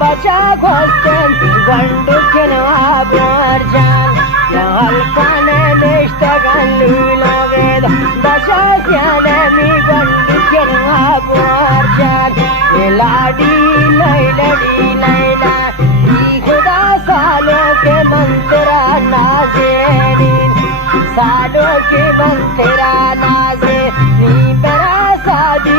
बचा खोस्तेन गंडुकिन आबरजान याल काने निष्ठगन लुलोवेद बचा स्याने मी गंडुकिन आबरजान ये लाडी लैलडी लैला ई खुदा सालों के मंतरा नाज़ेनीन सालों के मंतरा नाज़े नी बरा सादी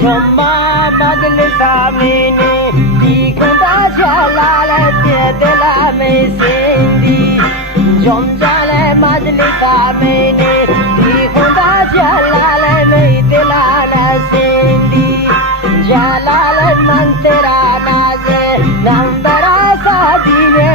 Jumma madlisa mene Dikunda jalalate dila me sindi Jum jale madlisa mene Dikunda jalale me dila na sindi Jalale man tera naze Nambara saadi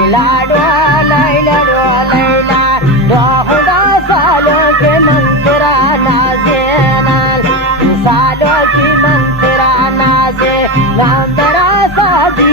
Iladwa layladwa layla Dohuda salon ke mantera nazenan Salo ki mantera naze Nambara saadi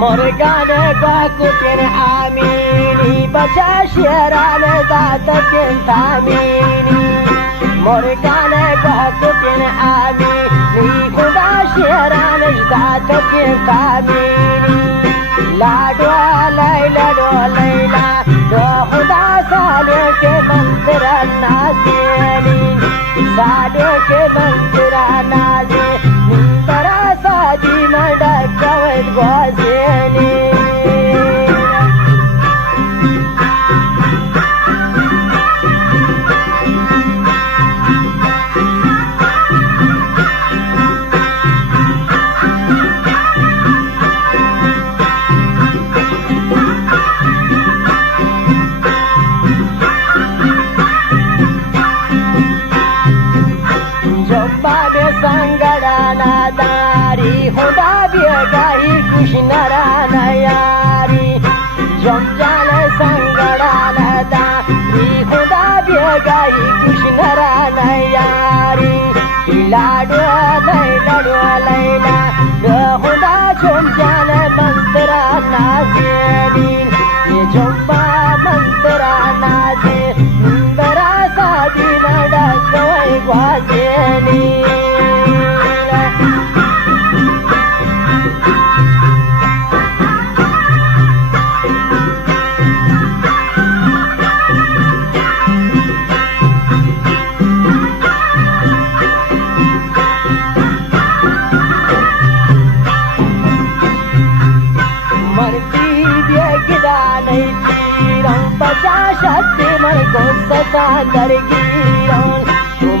Morgane bakutin amini Bacha shirane datakin tamini Morgane bakutin amini कामिनी लाडो Laila dough Laila dough खुदा साले के मंत्र नाज़ेनी साले के मंत्र नाज़े निंदरा साजी नडा कवल वाज़ेनी खुदा बेगाई कृष्णरा नयारी जमजाल संगड़ाल दारी खुदा बेगाई कृष्णरा नयारी लाडो लैला डो लैला डो खुदा जमजाल मंत्रा नाज़ेनी ये जम्बा मंत्रा नाज़े निंदरा सादी नडा कोई वाज़ेनी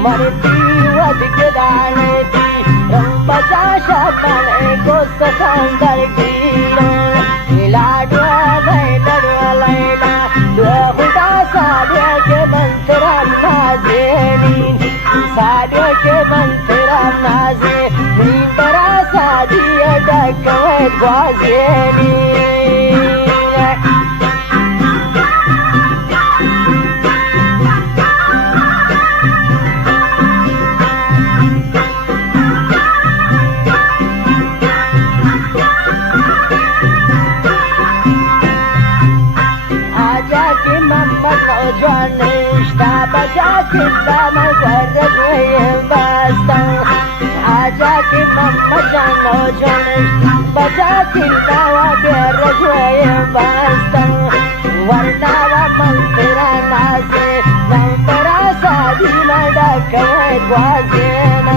मरती वध के दाने थी रंपचा शापाने को ससंदर की लाडो लैला लैला खुदा साले के मंत्र नाज़ेनी साले के मंत्र नाज़े निंदरा साजी डकवे वाज़ेनी बजा के दाम कर बस्ता आजा के मम्मा जानो जने बजा के दावा कर बस्ता वरनावा मंत्रा नाज़े मंत्रा सादी नडा कहे वाज़ेना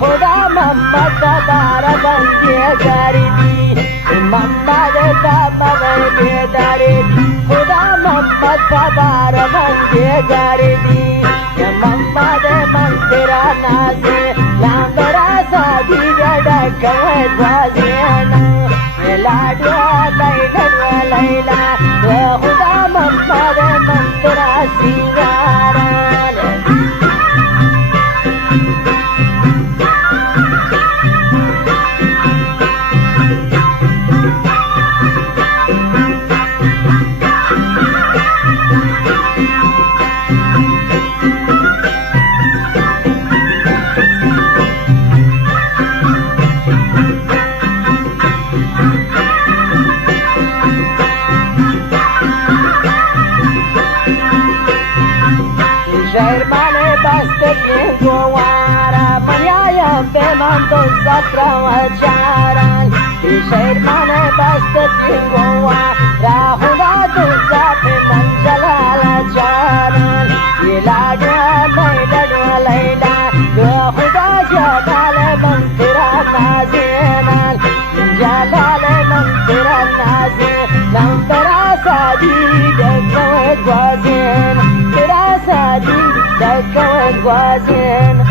खुदा मम्मा सदार बंदे गरीबी मम्मा देता मवे दारी खुदा मम्मा सदार बंदे गरीबी मम्मा दे मंत्रा नाज़े लांबरा सादी डा कहे वाज़ेना लाडो लैला लैला खुदा मम्मा दे मंत्रा सिंगारा Satrawajaran Ishairmane Bastatingowa Rahula Dulzafi Manjalala Jaran Ilada Laila Laila Rahuda Jalale Mantura Nazinan Jalale Mantura Nazin Nantara Sadi Dekawed Wazin Tira Sadi Dekawed Wazin